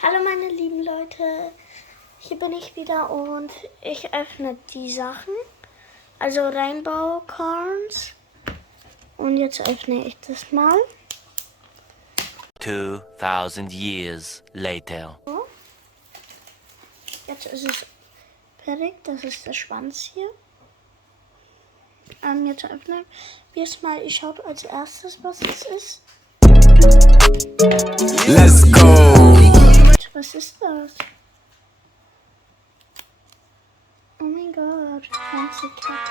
Hallo meine lieben Leute, hier bin ich wieder und ich öffne die Sachen, also Rainbow Corns, und jetzt öffne ich das mal. 2000 years later. So. Jetzt ist es fertig, das ist der Schwanz hier. Jetzt öffnen wir es mal, ich schaue als erstes, was es ist. Let's go! Was ist das? Oh mein Gott, fancy Cat.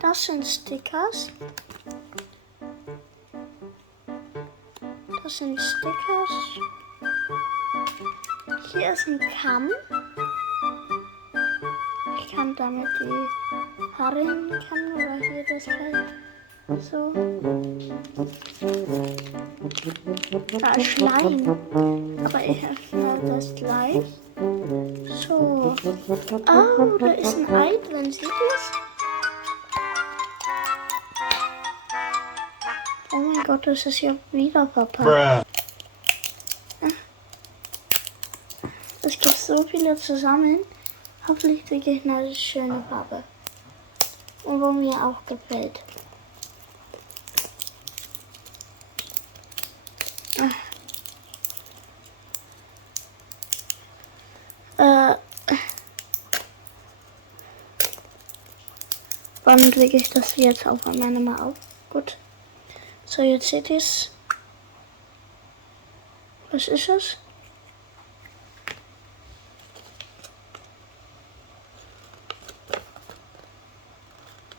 Das sind Stickers. Das sind Stickers. Hier ist ein Kamm. Ich kann damit die Haare hinkämmen oder hier das Fell. So. Da ist Schleim. Aber ich öffne das gleich. So. Oh, da ist ein Ei drin. Seht ihr es? Oh mein Gott, das ist ja wieder verpackt. Es gibt so viele zusammen. Hoffentlich kriege ich eine schöne Farbe. Und wo mir auch gefällt. Wann lege ich das jetzt auf einmal mal auf? Gut. So, jetzt seht ihr es. Was ist es?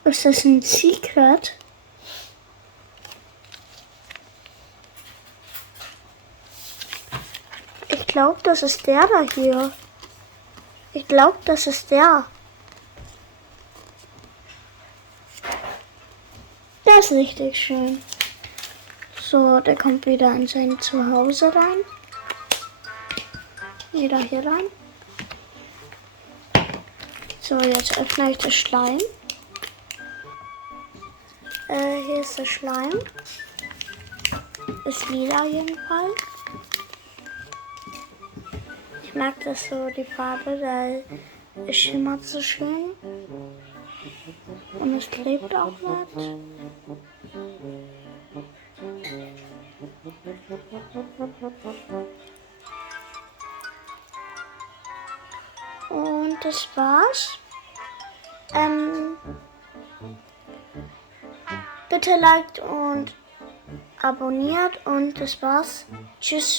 Ist das ein Secret? Ich glaube, das ist der da hier. Ich glaube, das ist der. Der ist richtig schön. So, der kommt wieder in sein Zuhause rein. Wieder hier rein. So, jetzt öffne ich das Schleim. Hier ist der Schleim. Ist lila jedenfalls. Ich mag das so, die Farbe, weil es schimmert so schön. Und es klebt auch nicht. Und das war's. Bitte liked und abonniert und das war's. Tschüss.